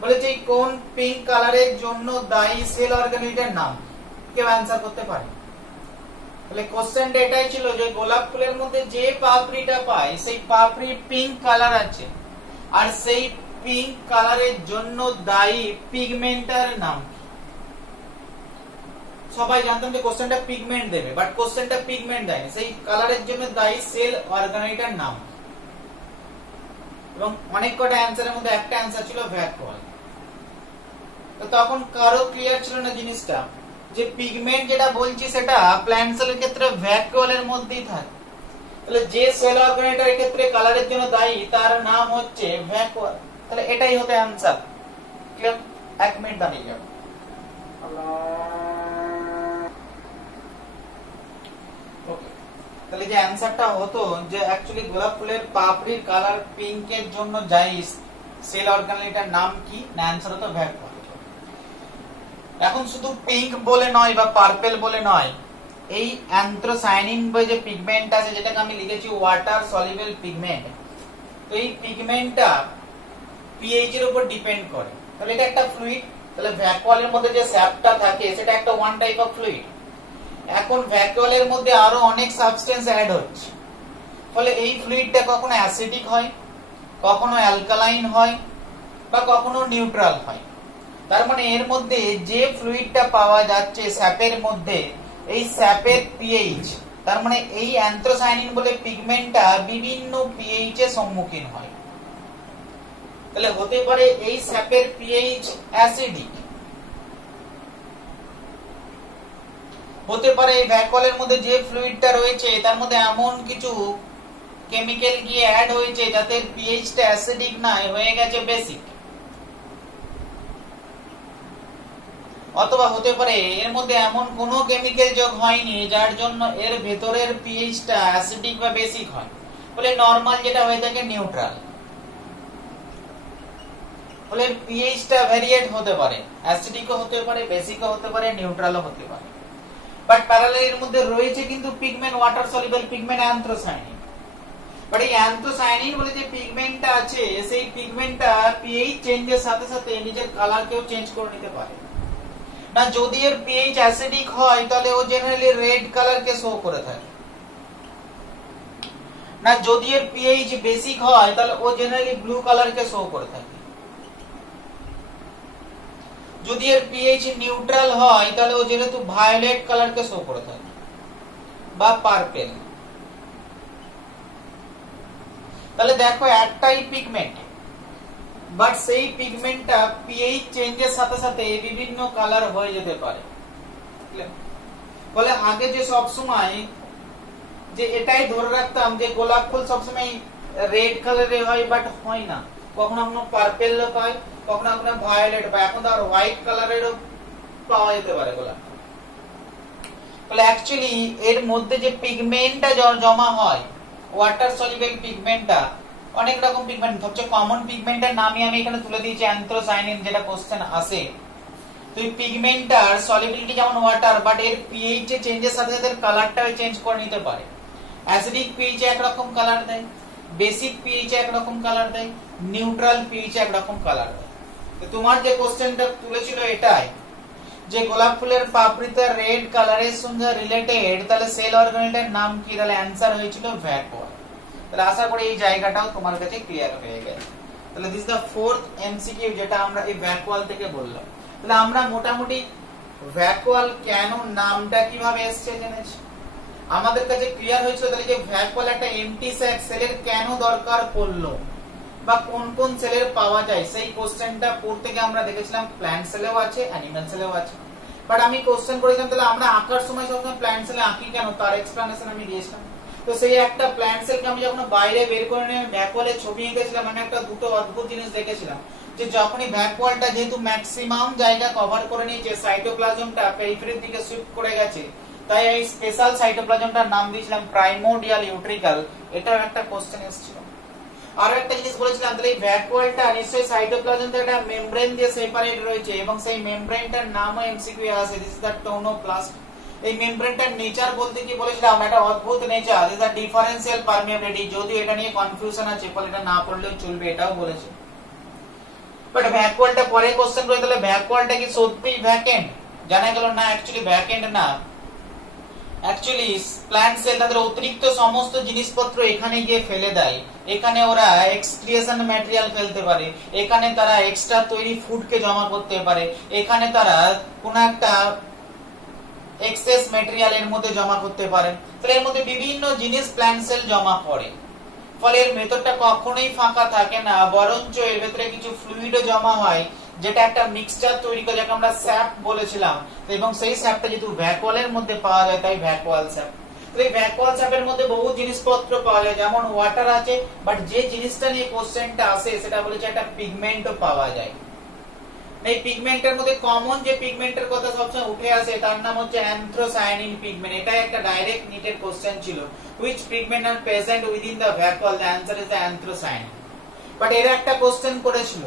বলে যে কোন পিঙ্ক কালারের জন্য দায়ী সেল অর্গানিটার নাম, কেউ অ্যানসার করতে পারে? তাহলে কোশ্চেনটা এটাই ছিল যে গোলাপ ফুলের মধ্যে যে পাপড়িটা পায় সেই পাপড়ি পিঙ্ক কালার আছে, আর সেই পিঙ্ক কালারের জন্য দায়ী পিগমেন্টের নাম। সবাই জানতাম যে কোশ্চেনটা পিগমেন্ট দেবে, বাট কোশ্চেনটা পিগমেন্ট দেয়নি, সেই কালারের জন্য দায়ী সেল অর্গানিটার নাম। এবং অনেক কটা অ্যানসারের মধ্যে একটা অ্যানসার ছিল ভ্যাকুয়াল। তো তখন কারো ক্লিয়ার ছিল না জিনিসটা যে পিগমেন্ট যেটা বলছি সেটা প্ল্যান্ট সেলের ক্ষেত্রে ভ্যাকুয়ালের মধ্যেই থাকে। তাহলে যে সেল অর্গানিটার ক্ষেত্রে কালারের জন্য দায়ী তার নাম হচ্ছে ভ্যাকুয়াল। তাহলে এটাই হতে অ্যানসার। ক্লিয়ার? 1 মিনিট দাঁড়িয়ে যাও। ওকে, তাহলে যে অ্যানসারটা হতো যে অ্যাকচুয়ালি গোলাপ ফুলের পাপড়ির কালার পিঙ্কের জন্য দায়ী সেল অর্গানিটার নাম কি না, অ্যানসার হতো ভ্যাকুয়াল। এখন শুধু পিঙ্ক বলে নয় বা পার্পল বলে নয়, এই অ্যান্থ্রোসায়ানিন বলে যে পিগমেন্ট আছে যেটাকে আমি লিখেছি ওয়াটার সলিউবল পিগমেন্ট, তো এই পিগমেন্টটা পিএইচ এর উপর ডিপেন্ড করে। তাহলে এটা একটা ফ্লুইড, তাহলে ভ্যাকুয়ালের মধ্যে যে স্যাপটা থাকে সেটা একটা ওয়ান টাইপ অফ ফ্লুইড। এখন ভ্যাকুয়ালের মধ্যে আরো অনেক সাবস্টেন্স অ্যাড হচ্ছে, ফলে এই ফ্লুইডটা কখনো অ্যাসিডিক হয়, কখনো অ্যালকালাইন হয়, বা কখনো নিউট্রাল হয়। তার মানে এর মধ্যে যে ফ্লুইডটা পাওয়া যাচ্ছে স্যাপের মধ্যে, এই স্যাপের পিএইচ, তার মানে এই অ্যান্থ্রোসায়ানিন বলে পিগমেন্টটা বিভিন্ন পিএইচ এর সম্মুখীন হয়। তাহলে হতে পারে এই স্যাপের পিএইচ অ্যাসিডিক, হতে পারে এই ভ্যাকুয়ালের মধ্যে যে ফ্লুইডটা রয়েছে তার মধ্যে এমন কিছু কেমিক্যাল গিয়ে অ্যাড হয়েছে যাতে পিএইচটা অ্যাসিডিক না হয়ে গেছে বেসিক, অথবা হতে পারে এর মধ্যে এমন কোনো কেমিক্যাল যোগ হয়নি যার জন্য এর ভেতরের পিএইচটা অ্যাসিডিক বা বেসিক হয়, বলে নরমাল যেটা হয়ে থাকে নিউট্রাল। বলে পিএইচটা ভেরিয়েট হতে পারে, অ্যাসিডিকও হতে পারে, বেসিকও হতে পারে, নিউট্রালও হতে পারে। বাট প্যারালাল এর মধ্যে রয়েছে কিন্তু pigment, water soluble pigment anthocyanin. But এই অ্যান্থ্রোসায়ানিন বলে যে পিগমেন্টটা আছে সেই পিগমেন্টটা পিএইচ চেঞ্জের সাথে সাথে নিজের কালারকেও চেঞ্জ করে নিতে পারে না। যদি এর পিএইচ অ্যাসিডিক হয় তাহলে ও জেনারেলি রেড কালারকে শো করে থাকে, না যদি এর পিএইচ বেসিক হয় তাহলে ও জেনারেলি ব্লু কালারকে শো করে থাকে। যদি এর পিএইচ নিউট্রাল হয় তাহলে ও যেহেতু ভায়োলেট কালারকে শো করে থাকে বা পার্পল। তাহলে দেখো একটাই পিগমেন্ট, বাট সেই পিগমেন্টটা পিএইচ চেঞ্জের সাথে সাথে বিভিন্ন কালার হয়ে যেতে পারে। বলে আগে যে সব সময় যে এটাই ধরে রাখতাম যে গোলাপ ফুল সবসময় রেড কালারে হয়, বাট হয় না, কখনো কখনো পার্পল পাই, কখনো কখনো ভায়োলেট পাই, এখন তো আর হোয়াইট কালারেরও পাওয়া যেতে পারে গোলাপ। তাহলে অ্যাকচুয়ালি এর মধ্যে যে পিগমেন্টটা জমা হয়, ওয়াটার সলিউবল পিগমেন্টটা, অনেক রকম পিগমেন্ট, সবচেয়ে কমন পিগমেন্টের নামই আমি এখানে তুলে দিয়েছি অ্যান্থ্রোসায়ানিন, যেটা কোশ্চেন আসে। তো এই পিগমেন্টটার সলিবিলিটি যেমন ওয়াটার, বাট এর পিএইচ এর চেঞ্জের সাথে সাথে কালারটাও চেঞ্জ করে নিতে পারে। অ্যাসিডিক পিএইচ একরকম কালার দেয়, বেসিক পিএইচ একরকম কালার দেয়, নিউট্রাল পিএইচ একরকম কালার দেয়। তো তোমার যে কোশ্চেনটা তুলেছিল এটাই যে গোলাপ ফুলের পাপড়িতে রেড কালারের সঙ্গে রিলেটেড, তাহলে সেল অর্গানেলটার নাম কি? তাহলে অ্যানসার হয়েছিল ভ্যাকুয়াল। তাহলে আশা করি এই জায়গাটাও তোমার কাছে ক্লিয়ার হয়ে গেছে। তাহলে দিস দা ফোর্থ এমসিকিউ যেটা আমরা এই ভ্যাকুয়াল থেকে বললাম। তাহলে আমরা মোটামুটি ভ্যাকুয়াল কেন নামটা কিভাবে এসেছে জেনেছি, আমাদের কাছে ক্লিয়ার হয়েছিল। তাহলে যে ভ্যাকুয়াল একটা এমটি সেলের কেন দরকার পড়লো বা কোন কোন সেলের পাওয়া যায়, সেই কোশ্চেনটা পড়তে গিয়ে আমরা দেখেছিলাম প্ল্যান্ট সেলেও আছে, অ্যানিমাল সেলেও আছে। বাট আমি কোশ্চেন করেছিলাম তাহলে আমরা আঁকার সময় সবসময় প্ল্যান্ট সেলে আঁকি কেন, তার এক্সপ্লেনেশন আমি দিয়েছিলাম। তো সেই একটা প্ল্যান্ট সেলকে আমি যখন বাইরে বের করে নিয়ে ভ্যাকুয়ালে ছবি এঁকেছিলাম, আমি একটা দুটো অদ্ভুত জিনিস দেখেছিলাম যে যখনই ভ্যাকুয়ালটা যেহেতু ম্যাক্সিমাম জায়গা কভার করে নিয়েছে, সাইটোপ্লাজমটা পেরিফেরির দিকে শিফট করে গেছে, তাই এই স্পেশাল সাইটোপ্লাজমটার নাম দিয়েছিলাম প্রাইমোর্ডিয়াল ইউট্রিকাল। এটাও একটা কোশ্চেন এসেছিল। আর একটা জিনিস বলেছিলাম, তাহলে এই ভ্যাকুয়ালটা নিশ্চয়ই সাইটোপ্লাজম থেকে একটা মেমব্রেন দিয়ে সেপারেট রয়েছে এবং সেই মেমব্রেনটার নামও এমসিকিউ আসে, দিস ইজ দ্য টোনোপ্লাস্ট। এই মেমব্রেনটার নেচার বলতে কি বলেছিলাম, একটা অদ্ভুত nature, this is the differential permeability. যদি এটা নিয়ে কনফিউশন আছে ফলে এটা না পড়লেও চলবে, এটাও বলেছে। বাট ভ্যাকুয়ালটা পরে কোশ্চেন করে, তাহলে ভ্যাকুয়ালটা কি সত্যিই ভ্যাকেন্ট? জানা গেল না, অ্যাকচুয়ালি ভ্যাকেন্ট না। অ্যাকচুয়ালি প্ল্যান্ট সেল তাদের অতিরিক্ত সমস্ত জিনিসপত্র এখানে গিয়ে ফেলে দেয়, এখানে ওরা এক্সক্রিয়েশন ম্যাটেরিয়াল ফেলতে পারে, এখানে তারা এক্সট্রা তৈরি ফুডকে জমা করতে পারে, এখানে তারা কোন একটা এক্সেস ম্যাটেরিয়াল এর মধ্যে জমা করতে পারে। তাহলে এর মধ্যে বিভিন্ন জিনিস প্ল্যান্ট সেল জমা করে, ফলে এর ভেতরটা কখনোই ফাঁকা থাকে না, বরঞ্চ এর ভেতরে কিছু ফ্লুইডও জমা হয় যেটা একটা মিক্সচার তৈরি করে, যাকে আমরা স্যাপ বলেছিলাম। এবং সেই স্যাপটা যেহেতু ভ্যাকুয়ালের মধ্যে পাওয়া যায় তাই ভ্যাকুয়াল স্যাপ। তো এই ভ্যাকুয়াল স্যাপের মধ্যে বহু জিনিসপত্র পাওয়া যায়, যেমন ওয়াটার আছে, বাট যে জিনিসটা নিয়ে কোশ্চেনটা আসে সেটা বলেছে একটা পিগমেন্টও পাওয়া যায়। এই পিগমেন্টের মধ্যে কমন যে পিগমেন্টের কথা সবসময় উঠে আসে তার নাম হচ্ছে অ্যান্থ্রোসায়ানিন পিগমেন্ট। এটা একটা ডাইরেক্ট নিটের কোশ্চেন ছিল, which pigment are present within the vacuole? The answer is the anthocyanin. But এর একটা কোশ্চেন করেছিল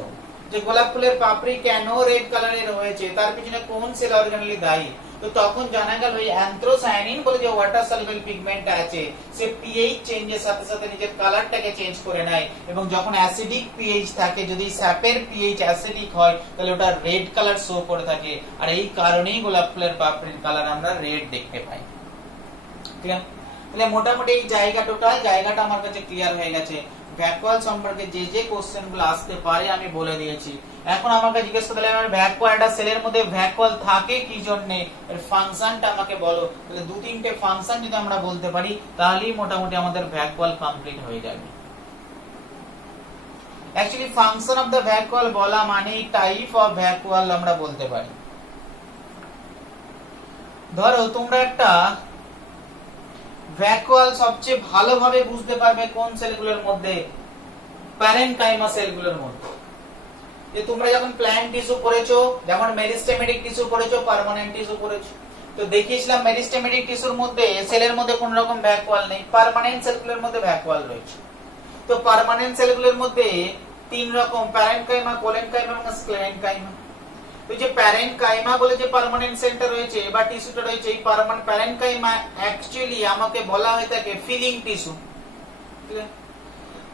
যে গোলাপ ফুলের পাপড়ি কেন রেড কালারের হয়েছে, তার পিছনে কোন সেল অর্গানেলি দায়ী। তো তখন জানা গেল এই অ্যান্থ্রোসায়ানিন বলে যে ওয়াটার সলিউবল পিগমেন্ট আছে, সে পিএইচ চেঞ্জের সাথে সাথে নিজের কালারটাকে চেঞ্জ করে নেয়, এবং যখন অ্যাসিডিক পিএইচ থাকে, যদি স্যাপের পিএইচ অ্যাসিডিক হয় তাহলে ওটা রেড কালার শো করে থাকে। আর এই কারণেই গোলাপ ফুলের পাপড়ির কালার আমরা রেড দেখতে পাই। ঠিক আছে, তাহলে মোটামুটি এই টোটাল জায়গাটা আমার কাছে ক্লিয়ার হয়ে গেছে। ভ্যাকুয়াল সম্পর্কে যে যে কোশ্চেন গুলো আসতে পারে আমি বলে দিয়েছি। এখন আমাকে জিজ্ঞেস করতে হবে ভ্যাকুয়াল একটা সেলের মধ্যে ভ্যাকুয়াল থাকে কি জন্য, এর ফাংশনটা আমাকে বলো। তাহলে দু তিনটে ফাংশন যদি আমরা বলতে পারি তাহলেই মোটামুটি আমাদের ভ্যাকুয়াল কমপ্লিট হয়ে যাবে। Actually function of the vacuole বলা মানে টাইপ অফ ভ্যাকুয়াল আমরা বলতে পারি। ধরো তোমরা একটা ভ্যাকুয়াল সবচেয়ে ভালোভাবে বুঝতে পারবে কোন সেলগুলোর মধ্যে, প্যারেনকাইমা সেলগুলোর মধ্যে। যে তোমরা যখন প্ল্যান্ট টিস্যু পড়েছো, যেমন মেরিস্টেমেটিক টিস্যু পড়েছো, পার্মানেন্ট টিস্যু পড়েছো, তো দেখিয়েছিলাম মেরিস্টেমেটিক টিস্যুর মধ্যে সেলের মধ্যে কোন রকম ভ্যাকুয়াল নেই, পার্মানেন্ট সেলগুলোর মধ্যে ভ্যাকুয়াল রয়েছে। তো পার্মানেন্ট সেলগুলোর মধ্যে তিন রকম, প্যারেনকাইমা, কোলেনকাইমা এবং স্ক্লেরেনকাইমা। তো যে প্যারেনকাইমা বলে যে পার্মানেন্ট সেলটা রয়েছে বা টিস্যুটা রয়েছে, এই প্যারেনকাইমা অ্যাকচুয়ালি আমাকে বলা হয়ে থাকে ফিলিং টিস্যু।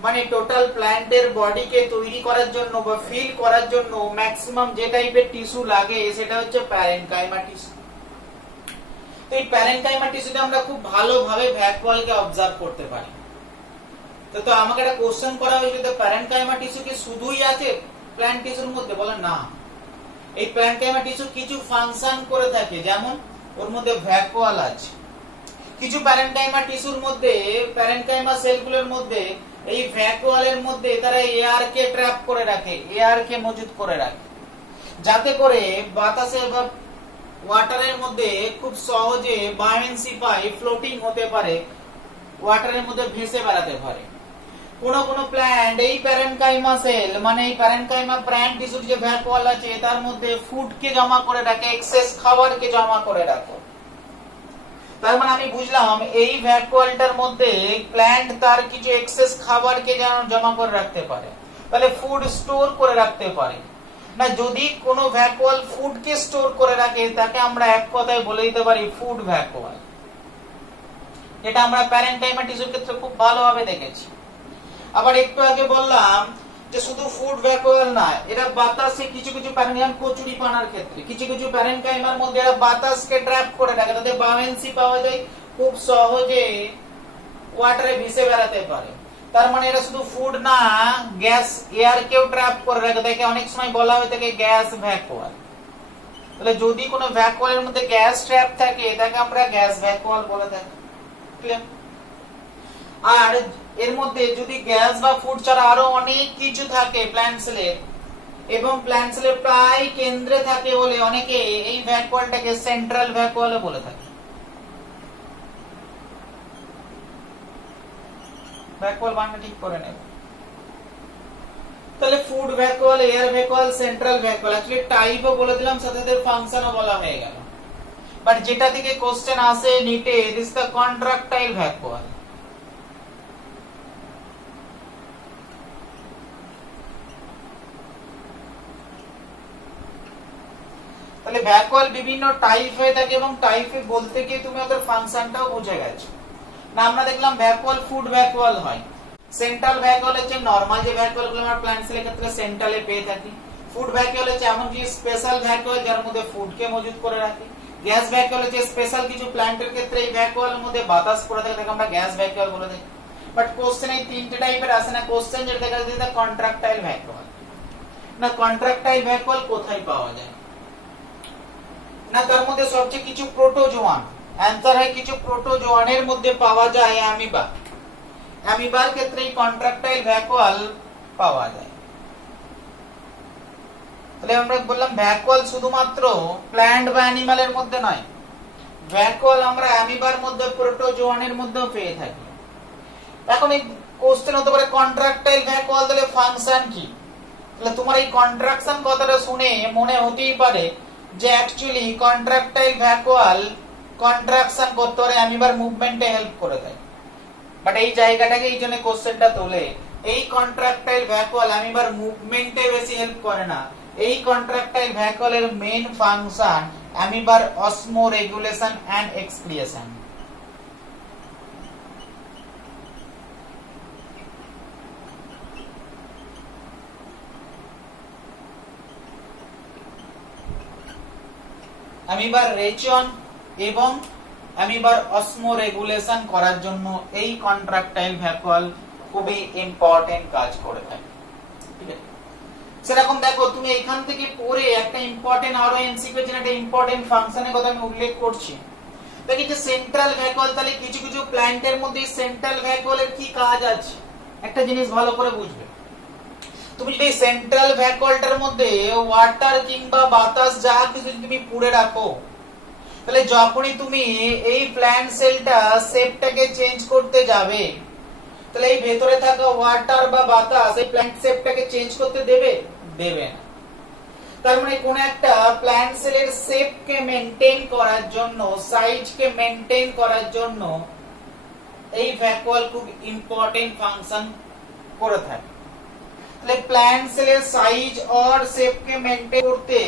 মানে টোটাল প্ল্যান্টের বডিকে তৈরি করার জন্য বা ফিল করার জন্য ম্যাক্সিমাম যে টাইপের টিস্যু লাগে সেটা হচ্ছে প্যারেনকাইমা টিস্যু। তো এই প্যারেনকাইমা টিস্যুতে আমরা খুব ভালোভাবে ভ্যাকুয়ালকে অবজার্ভ করতে পারি। তো আমাকে একটা কোশ্চেন করা হয়েছিল, তো প্যারেনকাইমা টিস্যু কি শুধুই আছে প্ল্যান্ট টিস্যুর মধ্যে? বলে না, এই প্যারেনকাইমা টিস্যু কিছু ফাংশন করে থাকে, যেমন ওর মধ্যে ভ্যাকুয়াল আছে। কিছু প্যারেনকাইমা টিস্যুর মধ্যে, প্যারেনকাইমা সেলগুলোর মধ্যে এই ভ্যাকুয়ালের মধ্যে তারা এয়ার কে ট্র্যাপ করে রাখে, এয়ার কে মজুদ করে রাখে, যাতে করে বাতাসে বা ওয়াটারের মধ্যে খুব সহজে বায়োয়েন্সি পায়, ফ্লোটিং হতে পারে, ওয়াটারের মধ্যে ভেসে বেড়াতে পারে। কোন কোন প্ল্যান্ট এই প্যারেনকাইমা সেল, মানে এই প্যারেনকাইমা প্ল্যান্ট টিস্যুর যে ভ্যাকুয়াল আছে তার মধ্যে ফুড কে জমা করে রাখে, এক্সেস খাবারকে জমা করে রাখে। তার মানে আমি বুঝলাম এই ভ্যাকুয়ালটার মধ্যে প্ল্যান্ট তার কিছু এক্সেস খাবারকে জমা করে রাখতে পারে, তাহলে ফুড স্টোর করে রাখতে পারে না। যদি কোনো ভ্যাকুয়াল ফুডকে স্টোর করে রাখে তাকে আমরা এক কথায় বলে দিতে পারি ফুড ভ্যাকুয়াল। এটা আমরা প্যারেনকাইমা টিস্যুর ক্ষেত্রে খুব ভালোভাবে দেখেছি। আবার একটু আগে বললাম যে শুধু ফুড ভ্যাকুয়াল না, এরা বাতাসে কিছু কিছু প্যারেনকাইমা, কচুরি পানার ক্ষেত্রে কিছু কিছু প্যারেনকাইমার মধ্যে এরা বাতাসকে ট্র্যাপ করে রাখে, তাতে বায়োয়েন্সি পাওয়া যায়, খুব সহজে ওয়াটারে ভেসে বেড়াতে পারে। তার মানে এটা শুধু ফুড না, গ্যাস এয়ার কেও ট্র্যাপ করে রাখে, তাকে অনেক সময় বলা হয় থাকে গ্যাস ভ্যাকুয়াল। তাহলে যদি কোনো ভ্যাকুয়ালের মধ্যে গ্যাস ট্র্যাপ থাকে তাকে আমরা গ্যাস ভ্যাকুয়াল বলে থাকি। ক্লিয়ার? আর এর মধ্যে যদি গ্যাস বা ফুড ছাড়া আরো অনেক কিছু থাকে প্ল্যান্ট সেলে, এবং প্ল্যান্ট সেলের প্রায় কেন্দ্রে থাকে বলে অনেকে এই ভ্যাকুয়ালটাকে সেন্ট্রাল ভ্যাকুয়াল বলে থাকে। ভ্যাকুয়াল বাংলা ঠিক করে নেব। তাহলে food vacuole, air vacuole, central vacuole, actually টাইপও বলে দিলাম, সাথে সাথে ফাংশনও বলা হয়ে গেল। বাট যেটা থেকে কোশ্চেন আসে নিটে, it is the contractile vacuole. তাহলে ভ্যাকুয়াল বিভিন্ন টাইপ হয়ে থাকে, এবং টাইপে বলতে গিয়ে তুমি ওদের ফাংশনটাও বুঝে গেছো না। আমরা দেখলাম ভ্যাকুয়াল ফুড ভ্যাকুয়াল হয়। সেন্ট্রাল ভ্যাকুয়াল হচ্ছে নরমাল যে ভ্যাকুয়াল গুলো আমরা প্ল্যান্ট সেলের ক্ষেত্রে সেন্ট্রালে পেয়ে থাকি। ফুড ভ্যাকুয়াল হচ্ছে এমন যে স্পেশাল ভ্যাকুয়াল যার মধ্যে ফুডকে মজুদ করে রাখে। গ্যাস ভ্যাকুয়াল হচ্ছে স্পেশাল কিছু প্ল্যান্টের ক্ষেত্রে এই ভ্যাকুয়ালের মধ্যে বাতাস পড়ে থাকে, তাকে আমরা গ্যাস ভ্যাকুয়াল বলে থাকি। বাট কোশ্চেন এই তিনটে টাইপের আসে না। কোশ্চেন যেটা দেখা যায় কন্ট্রাক্টাইল ভ্যাকুয়াল না। কন্ট্রাক্টাইল ভ্যাকুয়াল কোথায় পাওয়া যায় না, তার মধ্যে সবচেয়ে কিছু প্রোটোজোয়ান, অ্যান্সার হয় কিছু প্রোটোজোয়ানের মধ্যে পাওয়া যায় অ্যামিবা। অ্যামিবার ক্ষেত্রে এই কন্ট্রাক্টাইল ভ্যাকুয়াল পাওয়া যায়। তাহলে আমরা বললাম ভ্যাকুয়াল শুধুমাত্র প্ল্যান্ট বা অ্যানিমালের মধ্যে নয়, ভ্যাকুয়াল আমরা অ্যামিবার মধ্যে, প্রোটোজোয়ানের মধ্যেও পেয়ে থাকি। এখন এই কোশ্চেন হতে পারে কন্ট্রাক্টাইল ভ্যাকুয়াল তাহলে ফাংশন কি? তাহলে তোমার এই কন্ট্রাকশন কথাটা শুনে মনে হতেই পারে যে অ্যাকচুয়ালি কন্ট্রাক্টাইল ভ্যাকুয়াল কন্ট্রাকশন করতে পারে, অ্যামিবার মুভমেন্টে হেল্প করে দেয়। বাট এই জায়গাটাকে এই জন্য কোশ্চেনটা তোলে, এই কন্ট্রাক্টাইল ভ্যাকুয়াল অ্যামিবার মুভমেন্টে বেশি হেল্প করে না। এই কন্ট্রাক্টাইল ভ্যাকুয়ালের মেইন ফাংশন অ্যামিবার অসমো রেগুলেশন এন্ড এক্সক্রিয়েশন। অ্যামিবার রেচন এবং অ্যামিবার অসমো রেগুলেশন করার জন্য এই কন্ট্রাক্টাইল ভ্যাকুয়াল খুবই ইম্পর্টেন্ট কাজ করে থাকে। ঠিক আছে, সেরকম দেখো তুমি এখান থেকে পড়ে একটা ইম্পর্টেন্ট আরো এমসিকিউ এর একটা ইম্পর্টেন্ট ফাংশনের কথা আমি উল্লেখ করছি। দেখি যে সেন্ট্রাল ভ্যাকুয়াল, তাহলে কিছু কিছু প্ল্যান্টের মধ্যে সেন্ট্রাল ভ্যাকুয়ালের কি কাজ আছে একটা জিনিস ভালো করে বুঝবে। তুমি যদি সেন্ট্রাল ভ্যাকুয়ালটার মধ্যে ওয়াটার কিংবা বাতাস যা কিছু তুমি পুড়ে রাখো, তাহলে যখনই তুমি এই প্ল্যান্ট সেলটা শেপটাকে চেঞ্জ করতে যাবে, তাহলে এই ভেতরে থাকা ওয়াটার বা বাতাস এই প্ল্যান্ট শেপটাকে চেঞ্জ করতে দেবে? দেবে না। তার মানে কোন একটা প্ল্যান্ট সেলের শেপকে মেইনটেইন করার জন্য, সাইজকে মেইনটেইন করার জন্য এই ভ্যাকুয়াল খুব ইম্পর্টেন্ট ফাংশন করে থাকে। তাহলে প্ল্যান্ট সেলের সাইজ আর শেপকে মেইনটেইন করতে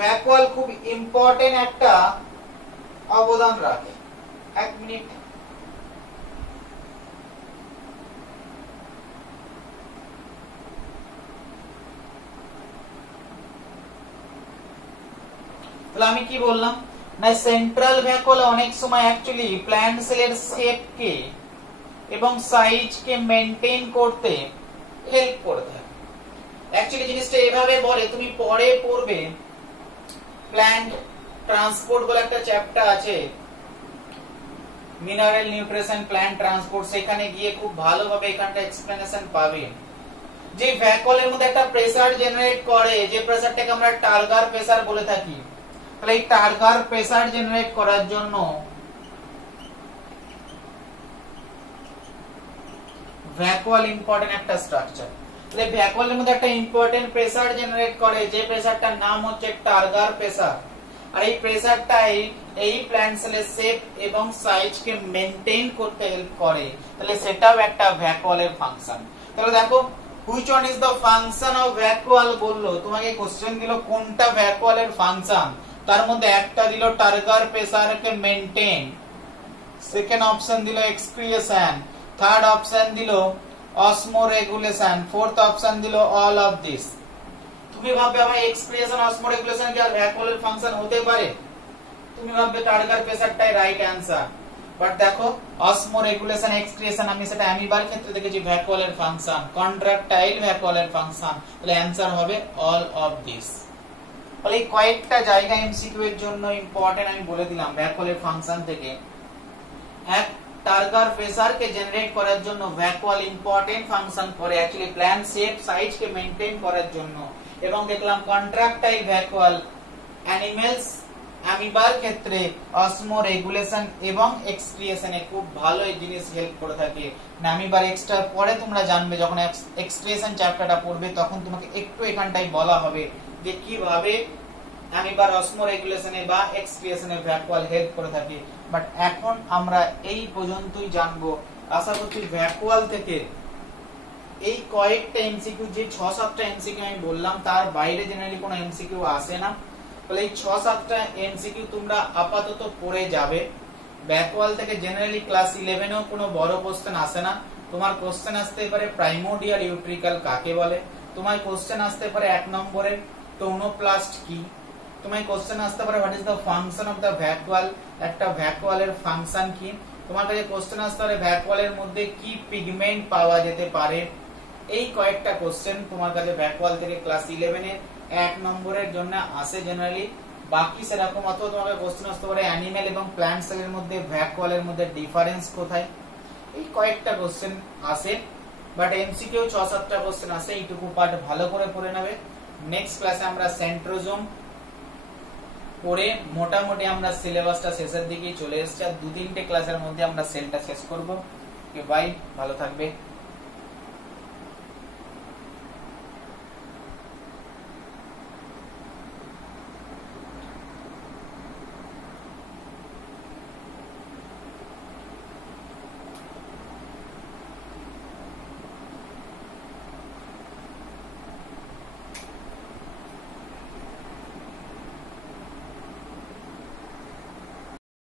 ভ্যাকুয়াল খুব ইম্পর্টেন্ট একটা অবদান রাখে। এক মিনিট। তাহলে আমি কি বললাম না, সেন্ট্রাল ভ্যাকুয়াল অনেক সময় অ্যাকচুয়ালি প্ল্যান্ট সেলের শেপকে এবং সাইজকে মেইনটেইন করতে হেল্প করে থাকে। অ্যাকচুয়ালি জিনিসটা এভাবে বলে, তুমি পরে পড়বে প্ল্যান্ট ট্রান্সপোর্ট বলে একটা চ্যাপ্টার আছে, মিনারেল নিউট্রিশন প্ল্যান্ট ট্রান্সপোর্ট, সেখানে গিয়ে খুব ভালোভাবে এখানটা এক্সপ্লেনেশন পাবে। যে ভ্যাকুয়ালের মধ্যে একটা প্রেসার জেনারেট করে, যে প্রেসারটাকে আমরা টার্গার প্রেসার বলে থাকি, তাহলে এই টার্গার প্রেসার জেনারেট করার জন্য ভ্যাকুয়াল ইম্পর্টেন্ট একটা স্ট্রাকচার। তাহলে ভ্যাকুয়ালের মধ্যে একটা ইম্পর্টেন্ট প্রেসার জেনারেট করে, যে প্রেসারটার নাম হচ্ছে টার্গার প্রেসার। আর এই প্রেসারটাই এই প্ল্যান্ট সেলের শেপ এবং সাইজকে মেইনটেইন করতে হেল্প করে। তাহলে সেটাও একটা ভ্যাকুয়ালের ফাংশন। তাহলে দেখো, which one is the function of vacuole বললো, তোমাকে কোশ্চেন দিল কোনটা ভ্যাকুয়ালের ফাংশন, তার মধ্যে একটা দিল টার্গার প্রেসারকে মেইনটেইন, সেকেন্ড অপশন দিল এক্সক্রিয়েশন, থার্ড অপশন দিল অসমো রেগুলেশন, ফোর্থ অপশন দিল অল অফ দিস। তুমি ভাববে আমার এক্সক্রিয়েশন অসমো রেগুলেশন কি আর ভ্যাকুয়ালের ফাংশন হতে পারে? তুমি ভাববে টার্গার প্রেসারটাই রাইট অ্যানসার, বাট দেখো অসমো রেগুলেশন, এক্সক্রিয়েশন আমি সেটা অ্যামিবার ক্ষেত্রে দেখেছি ভ্যাকুয়ালের ফাংশন, কন্ট্রাকটাইল ভ্যাকুয়ালের ফাংশন। তাহলে অ্যানসার হবে অল অফ দিস। তাহলে এই কয়েকটা জায়গা এমসিকিউ এর জন্য ইম্পর্টেন্ট আমি বলে দিলাম ভ্যাকুয়ালের ফাংশন থেকে। এক, টার্গার প্রেসারকে জেনারেট করার জন্য ভ্যাকুয়াল ইম্পর্টেন্ট ফাংশন করে, অ্যাকচুয়ালি প্ল্যান্ট শেপ সাইজকে মেইনটেইন করার জন্য। এবং দেখলাম কন্ট্রাকটাইল ভ্যাকুয়াল অ্যানিমেলস, অ্যামিবার ক্ষেত্রে অসমো রেগুলেশন এবং এক্সক্রিয়েশনে খুব ভালো এই জিনিস হেল্প করে থাকে। অ্যামিবার এক্সট্রা পরে তোমরা জানবে, যখন এক্সক্রিয়েশন চ্যাপ্টারটা পড়বে তখন তোমাকে একটু এখানটাই বলা হবে যে কিভাবে অ্যামিবার অসমো রেগুলেশনে বা এক্সক্রিয়েশনে ভ্যাকুয়াল হেল্প করে থাকে। বাট এখন আমরা এই পর্যন্তই জানবো। আশা করছি ভ্যাকুয়াল থেকে এই কয়েকটা এমসিকিউ, যে 6-7টা এমসিকিউ আমি বললাম, তার বাইরে জেনারেলি কোনো এমসিকিউ আসে না। তাহলে এই 6-7টা এমসিকিউ তোমরা আপাতত পড়ে যাবে। ভ্যাকুয়াল থেকে জেনারেলি ক্লাস 11এও কোনো বড় কোশ্চেন আসে না। তোমার কোশ্চেন আসতে পারে প্রাইমোডিয়াল ইউট্রিকাল কাকে বলে, তোমার কোশ্চেন আসতে পারে 1 নম্বরের টোনোপ্লাস্ট কি, তোমার কোশ্চেন আসতে পারে what is the function of the vacuole, একটা ভ্যাকুয়ালের ফাংশন কি, তোমার কাছে কোশ্চেন আসতে পারে ভ্যাকুয়ালের মধ্যে কি পিগমেন্ট পাওয়া যেতে পারে। এই কয়েকটা কোশ্চেন তোমার কাছে ভ্যাকুয়াল থেকে ক্লাস 11 এর 1 নম্বরের জন্য আসে জেনারেলি। বাকি সেরকম অত তোমাকে কোশ্চেন আসতে পারে অ্যানিমেল এবং প্ল্যান্ট সেলের মধ্যে ভ্যাকুয়ালের মধ্যে ডিফারেন্স কোথায়, এই কয়েকটা কোশ্চেন আসে। বাট এমসিকিউ 6-7টা কোশ্চেন আসে, এইটুকু পার্ট ভালো করে পড়ে নেবে। নেক্সট ক্লাসে আমরা সেন্ট্রোজোম পড়ে মোটামুটি আমরা সিলেবাসটা শেষের দিকে চলে এসেছি। আর 2-3টে ক্লাসের মধ্যে আমরা সেলটা শেষ করব। ওকে বাই, ভালো থাকবে।